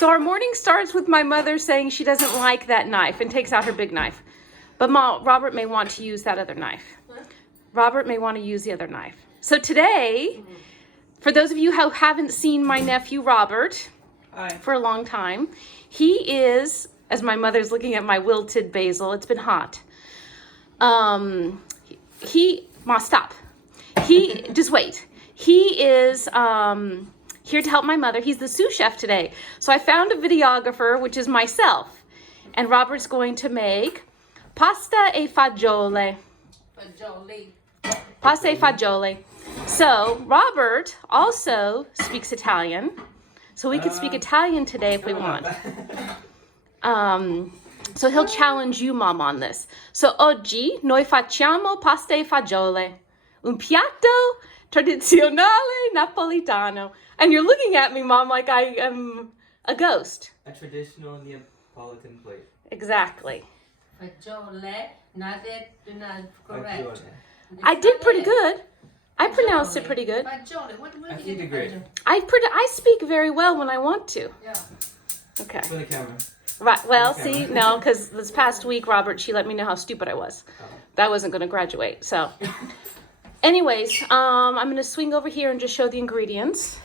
So our morning starts with my mother saying she doesn't like that knife and takes out her big knife. But Robert may want to use that other knife. Robert may want to use the other knife. So today, for those of you who haven't seen my nephew Robert for a long time, he is, as my mother's looking at my wilted basil, it's been hot. Stop. Just wait. He is here to help my mother. He's the sous chef today. So I found a videographer, which is myself. And Robert's going to make pasta e fagioli. Pasta e fagioli. So Robert also speaks Italian. So we could speak Italian today if we want. So he'll challenge you, Mom, on this. So oggi noi facciamo pasta e fagioli. Un piatto tradizionale napolitano. And you're looking at me, Mom, like I am a ghost. A traditional Neapolitan plate. Exactly. Fagioli, not correct. I did pretty good. I pronounced it pretty good. Fagioli, what I think you're great. I speak very well when I want to. Yeah. Okay. For the camera. Right. Well, see, no, because this past week, Robert, she let me know how stupid I was. That wasn't going to graduate. So, anyways, I'm going to swing over here and just show the ingredients.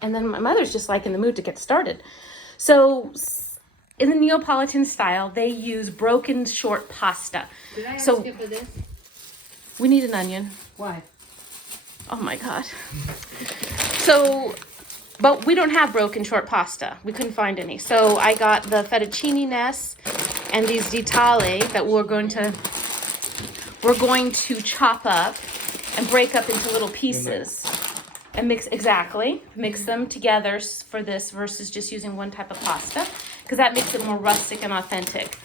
And then my mother's just like in the mood to get started. So, in the Neapolitan style, they use broken short pasta. Did I ask So- you for this? We need an onion. Why? Oh my God. So, but we don't have broken short pasta. We couldn't find any. So I got the fettuccine-ness and these ditale that we're going to chop up and break up into little pieces and mix them together for this versus just using one type of pasta because that makes it more rustic and authentic.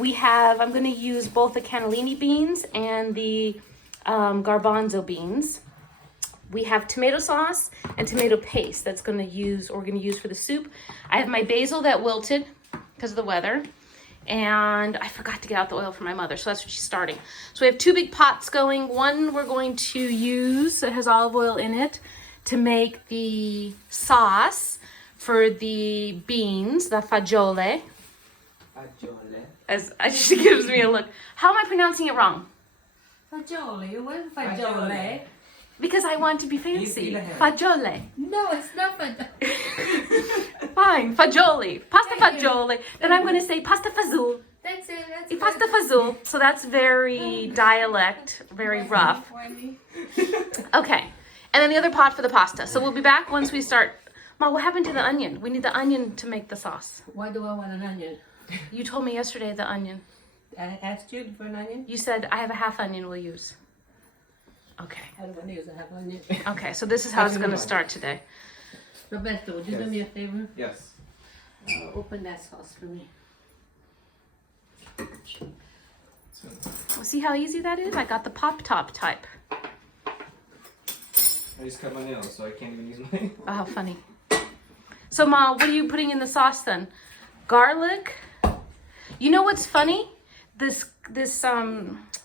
I'm going to use both the cannellini beans and the garbanzo beans. We have tomato sauce and tomato paste we're going to use for the soup. I have my basil that wilted because of the weather. And I forgot to get out the oil for my mother, so that's what she's starting. So we have 2 big pots going. One we're going to use that has olive oil in it to make the sauce for the beans, the fagioli. She gives me a look. How am I pronouncing it wrong? Fagioli, what is fagioli? Because I want to be fancy. Fagioli. No, it's not fagioli. Fine, fagioli. Pasta Thank you. fagioli. Then I'm going to say pasta fazool. That's it, that's Pasta fazool. So that's very dialect, very rough. Okay. And then the other pot for the pasta. So we'll be back once we start. Mom, what happened to the onion? We need the onion to make the sauce. Why do I want an onion? You told me yesterday the onion. I asked you for an onion? You said I have a half onion we'll use. Okay. I don't want to use a half onion. Okay, so this is how it's going to start today. Roberto, would you do me a favor? Yes. Open that sauce for me. Well, see how easy that is? I got the pop-top type. I just cut my nails, so I can't even use my... Oh, how funny. So, Ma, what are you putting in the sauce then? Garlic. You know what's funny? This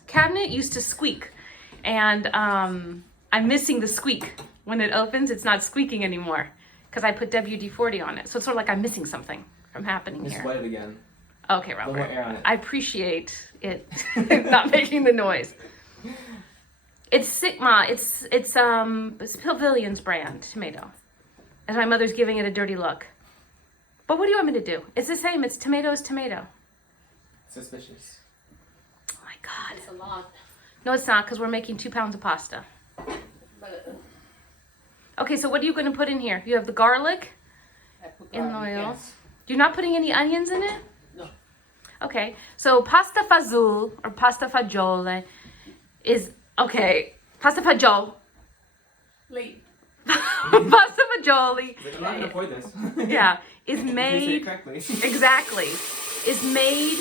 cabinet used to squeak. And I'm missing the squeak. When it opens, it's not squeaking anymore. Because I put WD-40 on it. So it's sort of like I'm missing something from happening Just here. wet it again. Okay, A little Robert. more air on it. I appreciate it not making the noise. It's Sigma. It's Pavilions brand tomato. And my mother's giving it a dirty look. But what do you want me to do? It's the same. It's tomato is tomato. Suspicious. Oh my God. It's a lot. No, it's not because we're making 2 pounds of pasta. But Okay, so what are you going to put in here? You have the garlic I put in garlic, oil. yes. You're not putting any onions in it? No. Okay, so pasta fazool or pasta fagioli is, okay, pasta fagioli. Late. Pasta fagioli. Like, I'm not going to avoid this. Yeah, is You say it made, correctly. exactly, is made,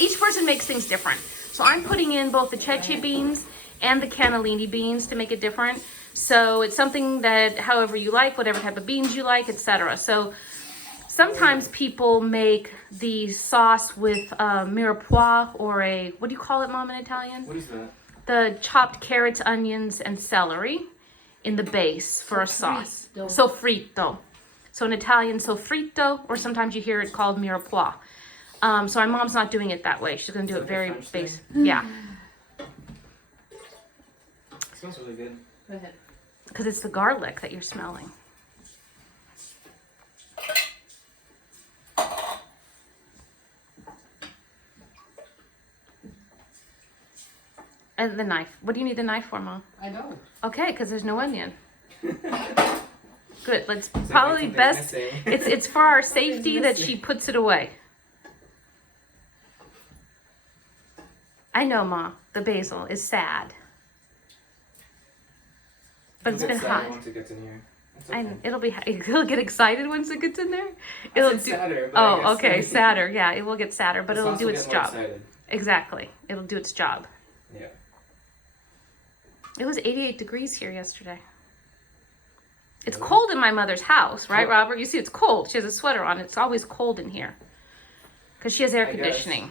each person makes things different. So I'm putting in both the cece beans and the cannellini beans to make it different. So it's something that however you like, whatever type of beans you like, etc. So sometimes people make the sauce with mirepoix or what do you call it, Mom, in Italian? What is that? The chopped carrots, onions, and celery in the base for a sauce. Sofrito. So in Italian, sofrito, or sometimes you hear it called mirepoix. So my mom's not doing it that way. She's gonna do it like a very French basic. thing? Yeah, It smells really good. Go ahead. because it's the garlic that you're smelling. And the knife. What do you need the knife for, Mom? I don't. Okay, because there's no onion. Good. Let's So probably something's best. missing. It's for our safety that she puts it away. I know, Ma. The basil is sad, but it's It'll been get sad hot. Once it gets in here. It's And okay. it'll get excited once it gets in there. I It'll said sadder, but I Oh, guess okay, sadder. Yeah, it will get sadder, but the it'll sauce do will its get more job. excited. Exactly. It'll do its job. Yeah. It was 88 degrees here yesterday. It's cold in my mother's house, right, Oh. Robert? You see, it's cold. She has a sweater on. It's always cold in here because she has air I guess. conditioning.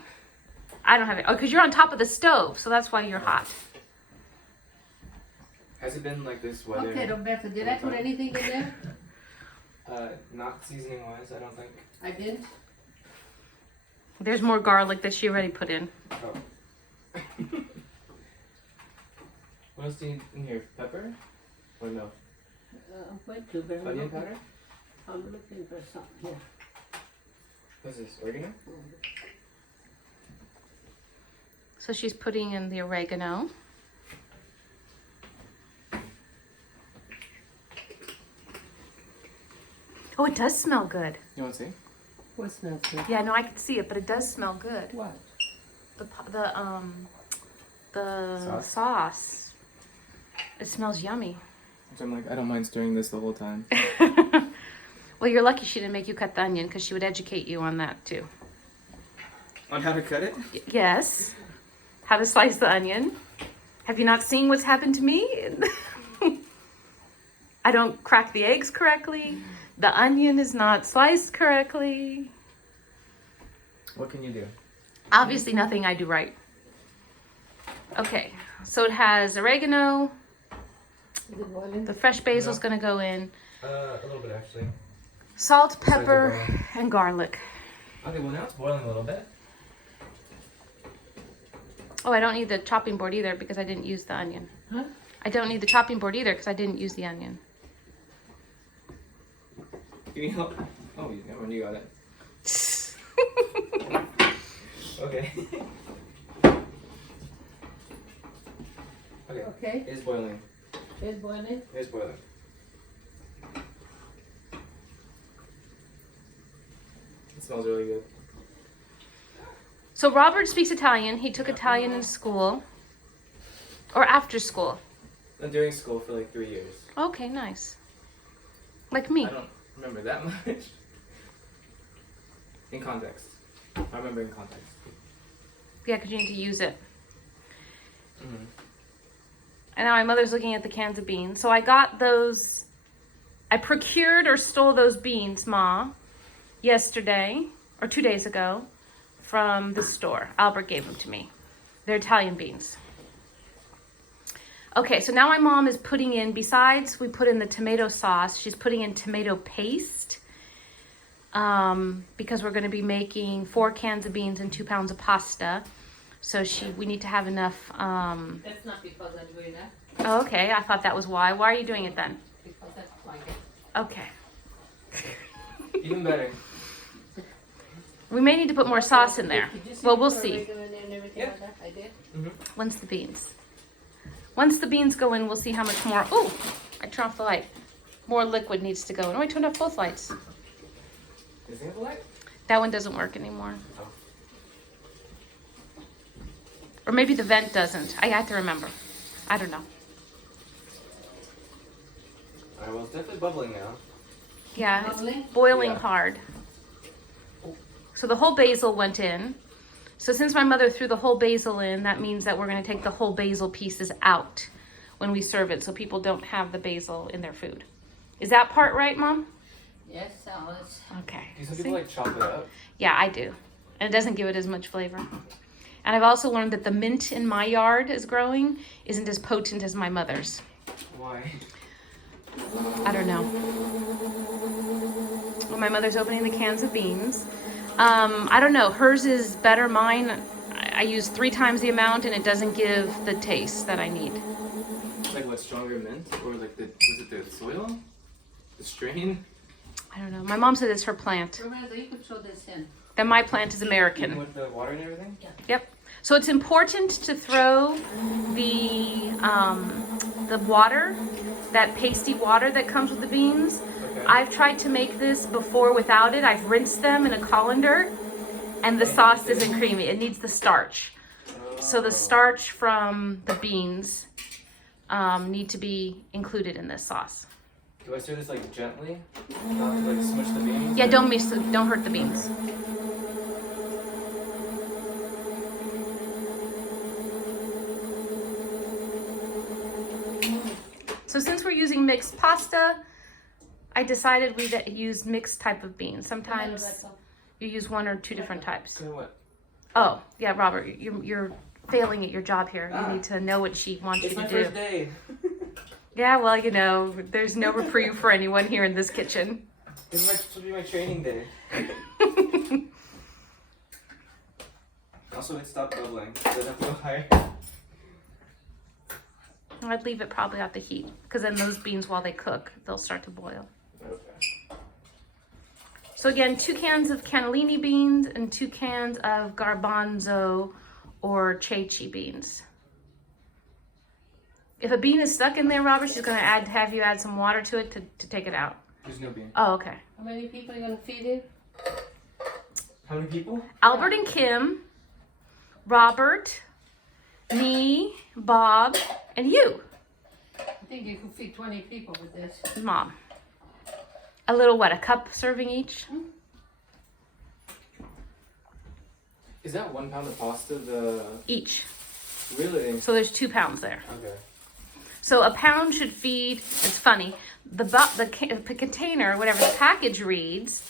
I don't have it. Oh, because you're on top of the stove, so that's why you're hot. Has it been like this weather? Okay, Roberta, did I put anything in there? Not seasoning wise, I don't think. I didn't. There's more garlic that she already put in. Oh. What else do you need in here? Pepper? Or no? I'm going to, but I'm Onion looking, powder? I'm looking for something here. What's this? Oregano? So she's putting in the oregano. Oh, it does smell good. You want to see? What's not good? Yeah, no, I can see it, but it does smell good. What? The Sauce? sauce. It smells yummy. So I'm like, I don't mind stirring this the whole time. Well, you're lucky she didn't make you cut the onion because she would educate you on that too. On how to cut it? Yes. How to slice the onion. Have you not seen what's happened to me? I don't crack the eggs correctly. The onion is not sliced correctly. What can you do? Obviously nothing I do right. Okay, so it has oregano. Is it boiling? The fresh basil's No. gonna go in. A little bit actually. Salt, Besides the pepper, boiling. and garlic. Okay, well now it's boiling a little bit. Oh, I don't need the chopping board either because I didn't use the onion. Huh? I don't need the chopping board either because I didn't use the onion. Give me help. Oh, never mind, you got it. Okay. Okay. Okay, It's boiling. it's boiling. It's boiling. It smells really good. So Robert speaks Italian. He took Italian in school. Or after school. I'm doing school for like 3 years. Okay, nice. Like me. I don't remember that much. In context. I remember in context. Yeah, because you need to use it. Mm-hmm. And now my mother's looking at the cans of beans. So I got those. I procured or stole those beans, Ma, yesterday or 2 days ago from the store. Albert gave them to me. They're Italian beans. Okay, so now my mom is putting in, besides we put in the tomato sauce, she's putting in tomato paste because we're going to be making 4 cans of beans and 2 pounds of pasta. So we need to have enough. That's not because I'm doing that, Oh, okay, I thought that was why. Why are you doing it then? because that's like it. Okay. Even better. We may need to put more sauce in there. Did you see Well, me we'll put see. oregano in there and everything Yeah. like that? I did. Once the beans. Once the beans go in, we'll see how much more. Oh, I turned off the light. More liquid needs to go in. Oh, I turned off both lights. Is it the light? That one doesn't work anymore. Oh. Or maybe the vent doesn't. I have to remember. I don't know. Alright, well it's definitely bubbling now. Yeah, it's Bubbling? boiling Yeah. hard. So the whole basil went in. So since my mother threw the whole basil in, that means that we're going to take the whole basil pieces out when we serve it so people don't have the basil in their food. Is that part right, Mom? Yes, Alice. Okay. Do some See? people like chop it up? Yeah, I do. And it doesn't give it as much flavor. And I've also learned that the mint in my yard is growing isn't as potent as my mother's. Why? I don't know. Well, my mother's opening the cans of beans. I don't know. Hers is better. Mine, I use 3 times the amount, and it doesn't give the taste that I need. Like what, stronger mint? Or like was it the soil? The strain? I don't know. My mom said it's her plant. Remember, you could throw this in. Then my plant is Even American. with the water and everything? Yep. So it's important to throw the water, that pasty water that comes with the beans. Okay. I've tried to make this before without it. I've rinsed them in a colander, and the sauce isn't creamy. It needs the starch. So the starch from the beans need to be included in this sauce. Do I stir this like gently? Not to like smush the beans? Yeah, don't hurt the beans. So since we're using mixed pasta, I decided we use mixed type of beans. Sometimes you use 1 or 2 different types. So what? Oh, yeah, Robert, you're failing at your job here. You need to know what she wants It's you my to do. first day. Yeah, well, you know, there's no reprieve for anyone here in this kitchen. This will be my training day. Also, it stopped bubbling. Does it have to go higher? I'd leave it probably at the heat, because then those beans, while they cook, they'll start to boil. Okay. So again, 2 cans of cannellini beans and 2 cans of garbanzo or ceci beans. If a bean is stuck in there, Robert, she's going to have you add some water to it to take it out. There's no bean. Oh, okay. How many people are you gonna feed it? How many people? Albert and Kim, Robert, me, Bob, and you, I think you can feed 20 people with this. Mom. A little, what, a cup serving each? Is that 1 pound of pasta? Each. Really? So there's 2 pounds there. Okay. So a pound should feed, it's funny, the container, whatever the package reads,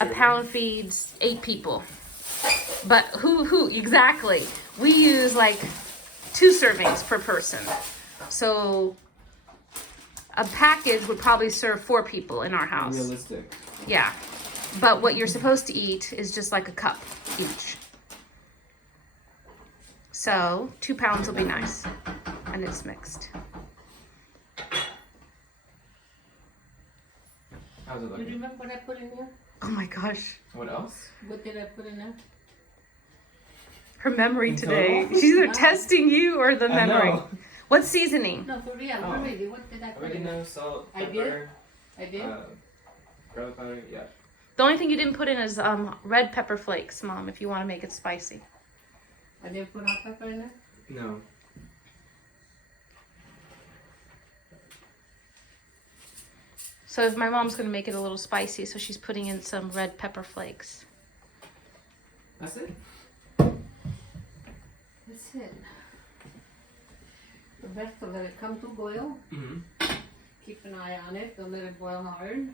a pound feeds 8 people. But who, exactly. We use like 2 servings per person. So a package would probably serve 4 people in our house. Realistic. Yeah. But what you're supposed to eat is just like a cup each. So 2 pounds will be nice. And it's mixed. How's it You looking? remember what I put in there? Oh my gosh. What else? What did I put in there? Her memory In today. total? She's either Wow. testing you or the I memory. know. What seasoning? No, for real, Oh. really. What did I put in there? Oregano, salt, I did? pepper, I did? garlic powder, yeah. The only thing you didn't put in is red pepper flakes, Mom, if you want to make it spicy. I didn't put hot pepper in there? No. So if my mom's going to make it a little spicy, so she's putting in some red pepper flakes. That's it? That's it. The best to let it come to boil. Mm-hmm. Keep an eye on it. Don't let it boil hard.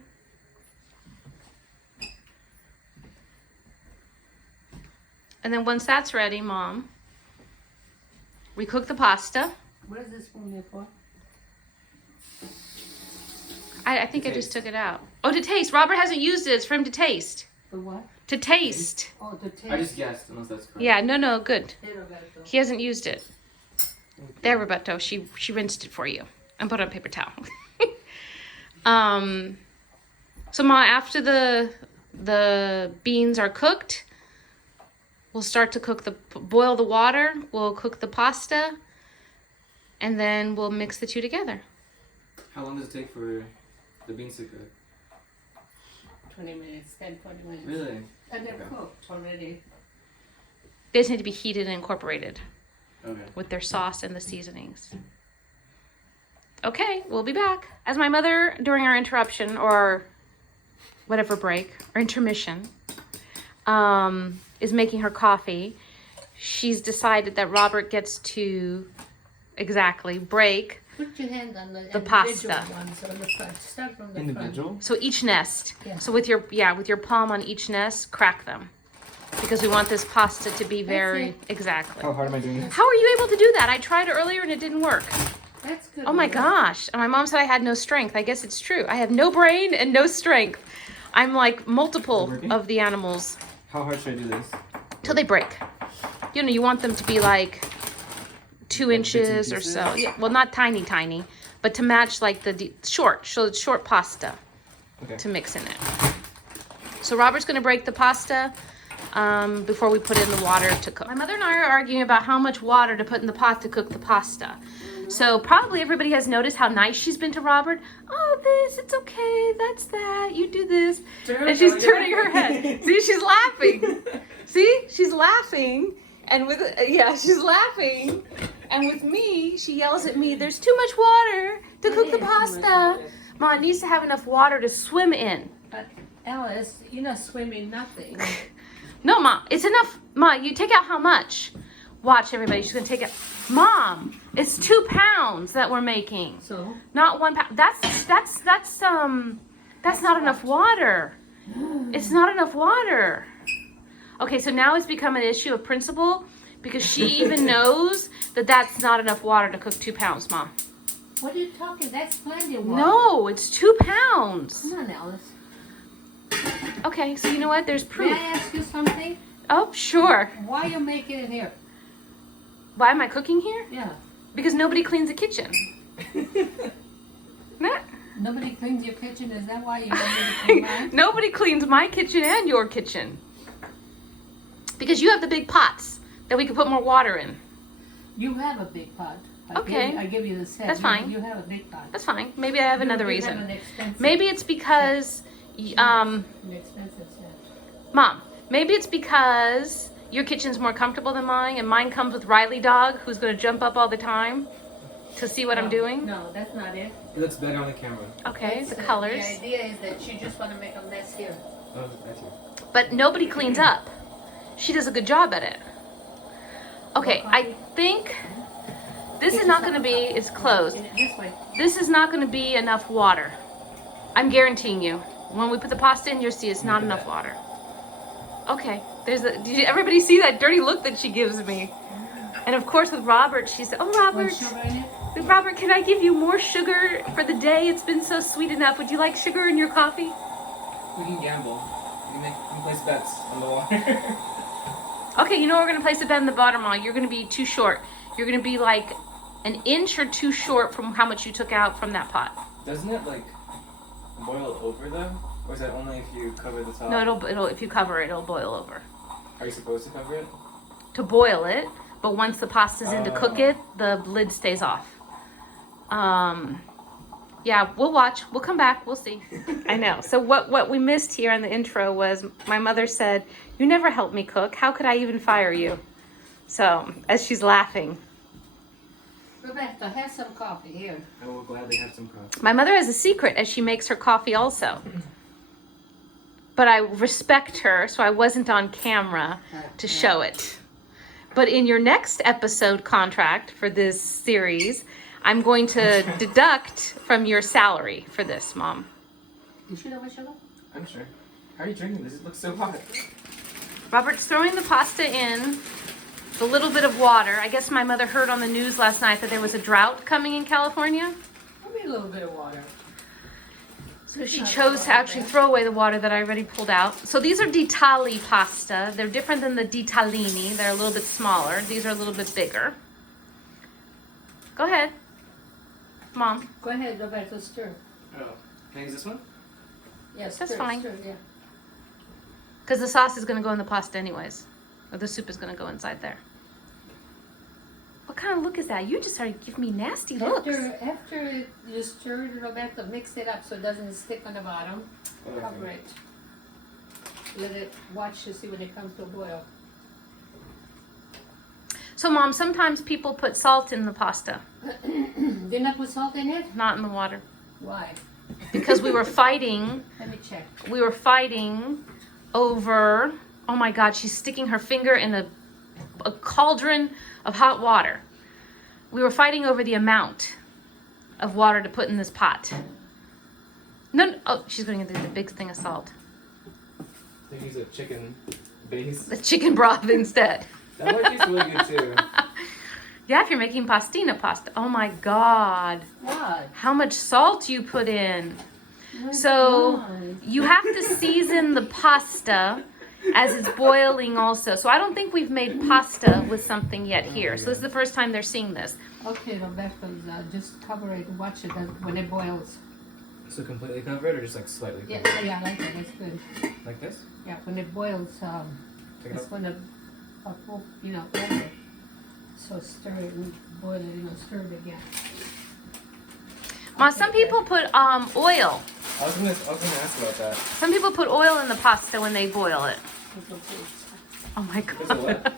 And then once that's ready, Mom, we cook the pasta. What is this spoon here for? I think I just took it out. Oh, to taste. Robert hasn't used it. It's for him to taste. For what? To taste. Oh, to taste. I just guessed, unless that's correct. Yeah, no, good. Hey, Roberto. He hasn't used it. There, Roberto. She rinsed it for you and put it on paper towel. So Ma, after the beans are cooked, we'll start to boil the water. We'll cook the pasta, and then we'll mix the 2 together. How long does it take for the beans to cook? 20 minutes, 10, 20 minutes. Really? And they're Okay. cooked already. They just need to be heated and incorporated Okay. with their sauce and the seasonings. Okay, we'll be back. As my mother, during our interruption or whatever break or intermission, is making her coffee, she's decided that Robert gets to break. Put your hand on the pasta. individual ones on the front. Start from the Individual? So each nest. Yeah. So with your palm on each nest, crack them. Because we want this pasta to be very it. exactly. How hard am I doing this? How are you able to do that? I tried earlier and it didn't work. That's good. Oh my gosh. And my mom said I had no strength. I guess it's true. I have no brain and no strength. I'm like multiple of the animals. How hard should I do this? Till they break. You know, you want them to be like 2 Like bits and inches or pieces? so. Yeah, well, not tiny, but to match like the short pasta Okay. to mix in it. So Robert's gonna break the pasta before we put in the water to cook. My mother and I are arguing about how much water to put in the pot to cook the pasta. So probably everybody has noticed how nice she's been to Robert. Oh, this, it's okay, that's that, you do this. And she's turning her head. See, she's laughing. See, she's laughing. And with, she's laughing. And with me, she yells at me, there's too much water to cook the pasta. Ma, it needs to have enough water to swim in. But Alice, you're not swimming nothing. No, Mom, it's enough. Ma, you take out how much? Watch, everybody, she's gonna take out. Mom, it's 2 pounds that we're making. So? Not 1 pound. That's not enough water. It's not enough water. Okay, so now it's become an issue of principle because she even knows that that's not enough water to cook 2 pounds, Mom. What are you talking? That's plenty of water. No, it's 2 pounds. Come on, Alice. Okay, so you know what? There's proof. May I ask you something? Oh, sure. Why are you making it here? Why am I cooking here? Yeah. Because nobody cleans the kitchen. Nah. Nobody cleans your kitchen. Is that why you want me to clean mine? Nobody cleans my kitchen and your kitchen. Because you have the big pots that we could put more water in. You have a big pot. Okay. I give you the set. That's fine. You have a big pot. That's fine. Maybe I have another You have reason. an expensive, Maybe it's because, an expensive set. Mom, maybe it's because your kitchen's more comfortable than mine and mine comes with Riley dog who's going to jump up all the time to see what I'm doing. No, that's not it. It looks better on the camera. Okay, It's, the colors. The idea is that you just want to make a mess here. Oh, that's it. But nobody cleans up. She does a good job at it. Okay, I think this is not going to be, it's closed. This way. This is not going to be enough water. I'm guaranteeing you. When we put the pasta in, you'll see it's not enough water. Okay, did everybody see that dirty look that she gives me? And of course with Robert, she said, oh Robert, Want sugar in it? Robert, can I give you more sugar for the day? It's been so sweet enough. Would you like sugar in your coffee? We can gamble. We can place bets on the water. Okay, you know we're gonna place a bet in the bottom line. You're gonna be too short. You're gonna be like an inch or two short from how much you took out from that pot. Doesn't it like boil over though? Or is that only if you cover the top? No, it'll if you cover it, it'll boil over. Are you supposed to cover it? To boil it, but once the pasta's in to cook it, the lid stays off. Yeah, we'll watch. We'll come back. We'll see. I know. So what we missed here in the intro was my mother said, "You never helped me cook. How could I even fire you?" So as she's laughing. Roberto, have some coffee here. I will gladly have some coffee. My mother has a secret as she makes her coffee also. But I respect her, so I wasn't on camera to show it. But in your next episode contract for this series, I'm going to deduct from your salary for this, Mom. You should have a sugar? I'm sure. How are you drinking this? It looks so hot. Robert's throwing the pasta in, the little bit of water. I guess my mother heard on the news last night that there was a drought coming in California. Maybe a little bit of water. So she chose to actually throw away the water that I already pulled out. So these are di tagli pasta. They're different than the di tallini. They're a little bit smaller. These are a little bit bigger. Go ahead, Mom. Go ahead, Roberto, stir. Oh, can I use this one? Yes, That's stir, fine. Stir, yeah. Because the sauce is going to go in the pasta anyways. Or the soup is going to go inside there. What kind of look is that? You just started giving me nasty looks. After you stir it, Roberto, mix it up so it doesn't stick on the bottom. Okay. Cover it. Let it watch to see when it comes to a boil. So, Mom, sometimes people put salt in the pasta, Did not put salt in it? not in the water. Why? Because we were fighting. Let me check. We were fighting over, oh my God, she's sticking her finger in a cauldron of hot water. We were fighting over the amount of water to put in this pot. No, oh, she's going to do the big thing of salt. They use a chicken base. The chicken broth instead. That might taste really good too. Yeah, if you're making pastina pasta. Oh my God. What? How much salt you put in. My So God. you have to season the pasta as it's boiling also. So I don't think we've made pasta with something yet here. So this is the first time they're seeing this. Okay, Roberto, just cover it and watch it when it boils. So completely cover it or just like slightly Yeah, cover yeah, like that. That's good. it? Like this? Yeah, when it boils, Take it it's out. gonna, over. So stir it and boil it, stir it again. Ma, some people put oil. I was gonna ask about that. Some people put oil in the pasta when they boil it. Oh my Is it what? God.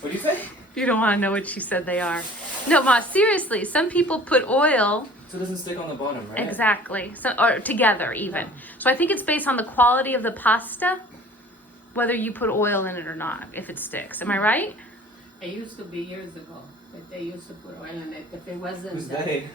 What do you say? You don't want to know what she said they are. No, Ma, seriously, some people put oil. So it doesn't stick on the bottom, right? Exactly. So, or together even. So I think it's based on the quality of the pasta, whether you put oil in it or not, if it sticks. Am I right? It used to be years ago that they used to put oil in it. If it wasn't, Who's they?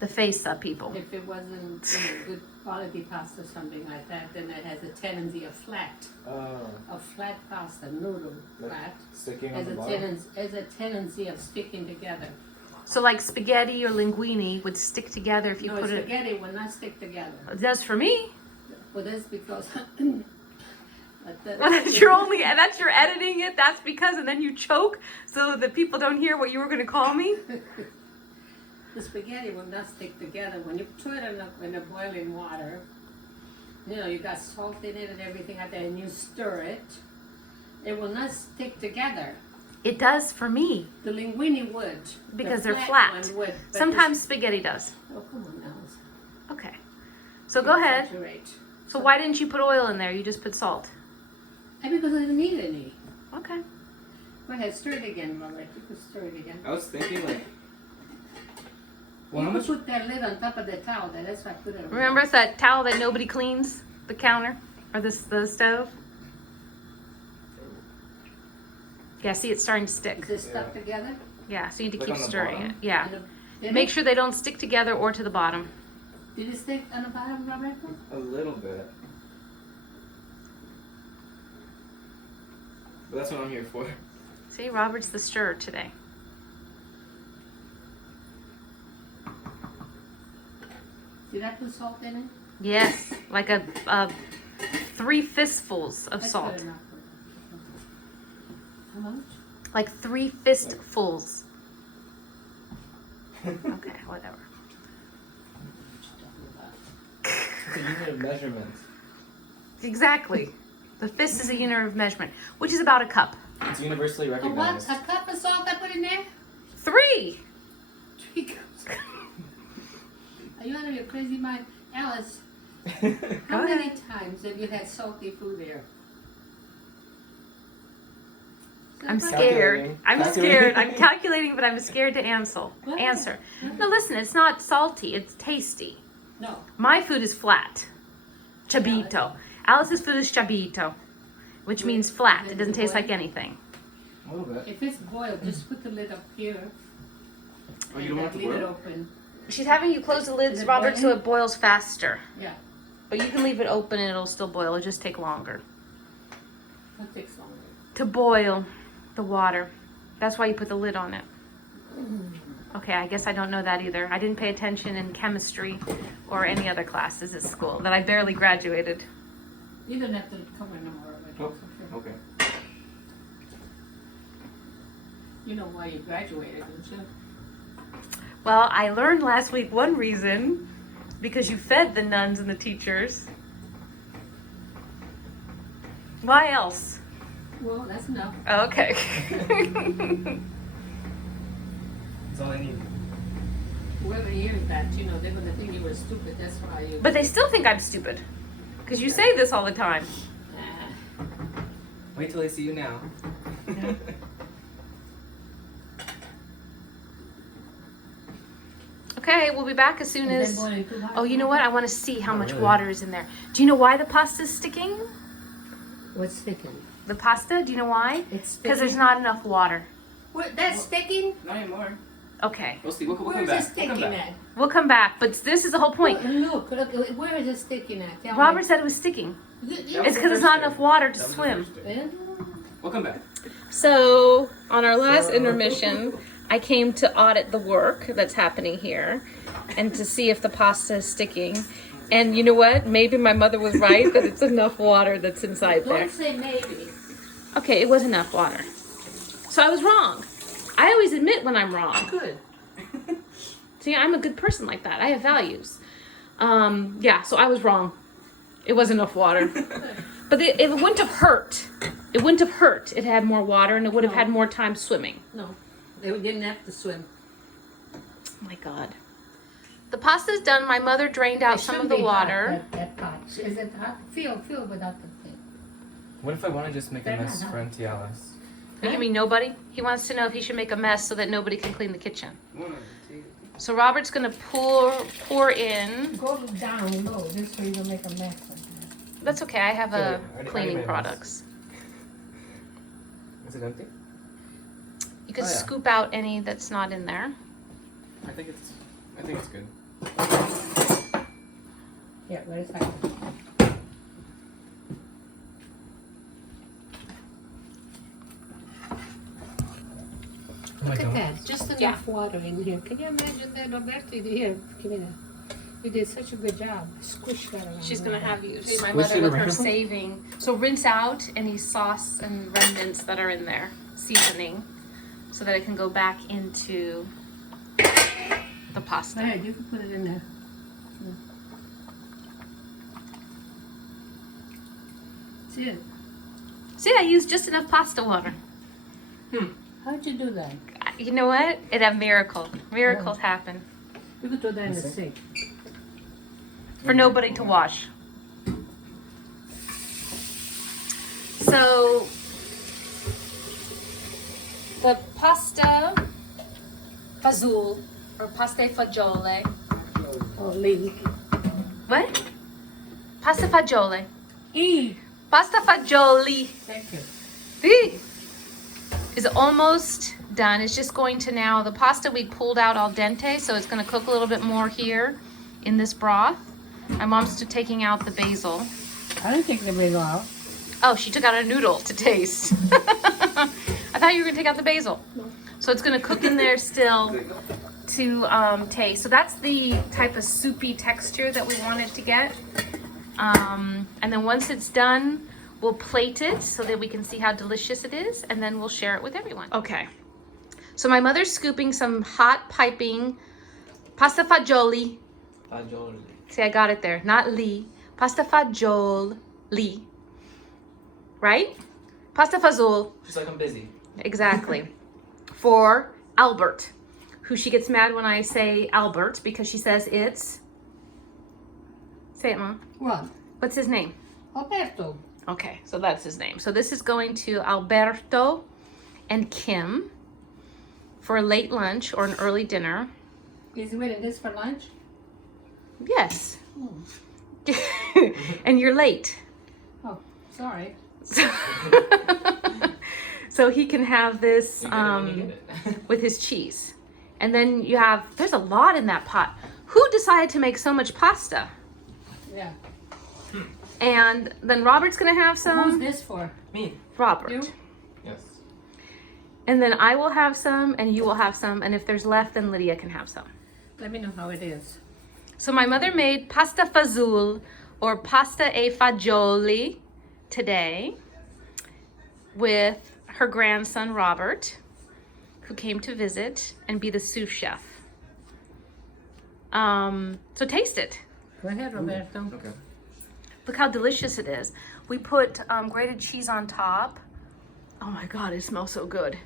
The face up people. if it wasn't good quality pasta, something like that, then it has a tendency of flat. A flat pasta, noodle, Like flat, sticking on has the a bottom? tendency of sticking together. So like spaghetti or linguine would stick together if you No, put it. spaghetti will not stick together. It does for me. Well, that's because. Well, that's your only, and that's your editing it. That's because, and then you choke so that people don't hear what you were going to call me. The spaghetti will not stick together. When you put it in the boiling water, you got salt in it and everything like that, and you stir it, it will not stick together. It does for me The linguine would. because The they're flat. one would, but Sometimes spaghetti does. oh, come on, Alice. Okay. So go ahead. Exaggerate. So why didn't you put oil in there? You just put salt. And because I didn't need any. Okay. Go ahead, stir it again, Robert. You can stir it again. I was thinking like. Well, You how can much? put that lid on top of the towel. That's why I put it on. Remember that towel that nobody cleans? The counter? Or the stove? Yeah, see, it's starting to stick. Is it stuck together? Yeah, so you need to Like keep on the stirring bottom? it. Yeah. Did Make it? sure they don't stick together or to the bottom. Did it stick on the bottom, Roberto? A little bit. But that's what I'm here for. See, Robert's the stirrer today. Did I put salt in it? Yes, like a 3 fistfuls of That's salt. good enough. How much? Like 3 fistfuls. Okay, whatever. It's a unit of measurement. Exactly. The fist is a unit of measurement, which is about a cup. It's universally A what? recognized. A cup of salt I put in there? 3. 3 cups. Are you out of your crazy mind? Alice, Go how many ahead. times have you had salty food there? I'm Sometimes- scared. Calculating. I'm scared. I'm calculating, but I'm scared to answer. What? Answer. No, listen, it's not salty. It's tasty. No. My food is flat. Chabito. Alice's food is chabito, which means flat. It doesn't taste like anything. A little bit. If it's boiled, just put the lid up here. Oh, you don't want it to leave it boil? open. She's having you close the lids, Is it Robert, so boiling? it boils faster. Yeah. But you can leave it open and it'll still boil. It'll just take longer What takes longer? to boil the water. That's why you put the lid on it. Okay, I guess I don't know that either. I didn't pay attention in chemistry or any other classes at school that I barely graduated. You don't have to cover no more of it. Oh, It's okay. okay. You know why you graduated, don't you? Well, I learned last week one reason, because you fed the nuns and the teachers. Why else? Well, that's enough. Okay. That's all I need. Whoever hears that, they're gonna think you were stupid. That's why you. But they still think I'm stupid. Because you say this all the time. Ah. Wait till I see you now. Okay, we'll be back as soon Is as... that boiling too hot? Oh, you know what? I want to see how Not much really. water is in there. Do you know why the pasta's sticking? What's sticking? The pasta? Do you know why? It's Because there's sticking. not enough water. That's sticking? Not anymore. Okay. We'll see. We'll come Where is back. it sticking We'll come back. at? We'll come back, but this is the whole point. Look, where is it sticking at? Tell Robert me. said it was sticking. You- That you- was It's the because there's first not day. enough water to That was the swim. first day. Eh? We'll come back. So, on our last So- intermission, I came to audit the work that's happening here and to see if the pasta is sticking. And you know what? Maybe my mother was right that it's enough water that's inside there. Don't say maybe. Okay, it was enough water. So I was wrong. I always admit when I'm wrong. Good. See, I'm a good person like that. I have values. Yeah, so I was wrong. It was enough water. But it wouldn't have hurt. It wouldn't have hurt. It had more water and it would have had more time swimming. No, they didn't have to swim. Oh my God. The pasta's done. My mother drained out some of the water. That pot. Is it hot? Feel without the thing. What if I want to just make a mess for Auntie Alice? You mean nobody? He wants to know if he should make a mess so that nobody can clean the kitchen. So Robert's gonna pour in. Go down low, just so you don't make a mess like that. That's okay. I have I already cleaning made a products. Is it empty? You can Oh, yeah. scoop out any that's not in there. I think it's good. Yeah, wait a second. Oh, I Look at don't. that, just enough water in here. Can you imagine that, Roberto? Here, give me that. You did such a good job. Squish that around. She's gonna have you. See my Squish mother it with her around. saving. So rinse out any sauce and remnants that are in there, seasoning, so that it can go back into the Go pasta. ahead, you can put it in there. See it? See, I used just enough pasta water. How'd you do that? You know what? It a miracle. Miracles happen You could throw that in the Let's see. sink. for nobody to wash. So the pasta fagioli or pasta fagioli. Oh, Lee. What? Pasta fagioli. E. Pasta fagioli. Thank you. See? Is almost done. It's just going to now, the pasta we pulled out al dente, so it's going to cook a little bit more here in this broth. My mom's still taking out the basil. I didn't take the basil out. Oh, she took out a noodle to taste. I thought you were going to take out the basil. So it's going to cook in there still to taste. So that's the type of soupy texture that we wanted to get. And then once it's done, we'll plate it so that we can see how delicious it is, and then we'll share it with everyone. Okay. So my mother's scooping some hot piping pasta fagioli. Fagioli. See, I got it there. Not Lee. Pasta fagioli. Right? Pasta fagioli. She's like, I'm busy. Exactly. For Albert, who she gets mad when I say Albert because she says it's... Say it, Mom. What? What's his name? Roberto. Okay, so that's his name. So this is going to Alberto and Kim for a late lunch or an early dinner. Is he waiting this for lunch? Yes. And you're late. Oh, sorry. So he can have this You get it when you get it. with his cheese. And then you have, there's a lot in that pot. Who decided to make so much pasta? Yeah. And then Robert's gonna have Who's some. this for? Me. Robert. You? Yes. And then I will have some, and you will have some. And if there's left, then Lydia can have some. Let me know how it is. So my mother made pasta fagioli or pasta e fagioli today with her grandson Robert, who came to visit and be the sous chef. So taste it. Go ahead, Roberto. Okay. Look how delicious it is. We put grated cheese on top. Oh my God, it smells so good.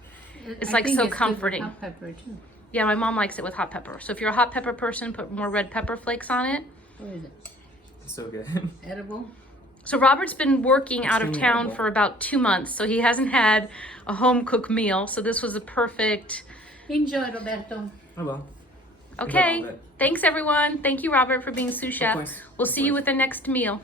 It's I like think so it's good with comforting. hot pepper too. Yeah, my mom likes it with hot pepper. So if you're a hot pepper person, put more red pepper flakes on it. What is it? It's so good. Edible? So Robert's been working out of Extremely town edible. for about 2 months, so he hasn't had a home cooked meal. So this was a perfect. Enjoy, Roberto. Oh well. Okay. all of it. Thanks everyone. Thank you, Robert, for being sous chef. course. We'll Of see you course. with the next meal.